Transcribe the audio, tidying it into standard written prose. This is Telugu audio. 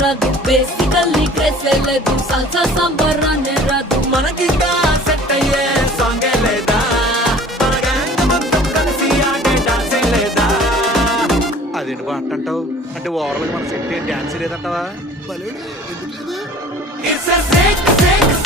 రాదు బేసికల్లీ క్రేసలేదు సాల్సా సంబరాన్ని రాదు మనకింకా సెట్ అయ్యే సాంగే లేదా మన గ్యాంగ్ మొత్తం కలిసి ఆడే డాన్సే లేదా అదేంటి బా అంటావు అంటే ఓవరాల్ మన set dance లేదంటావా It's a sick dance.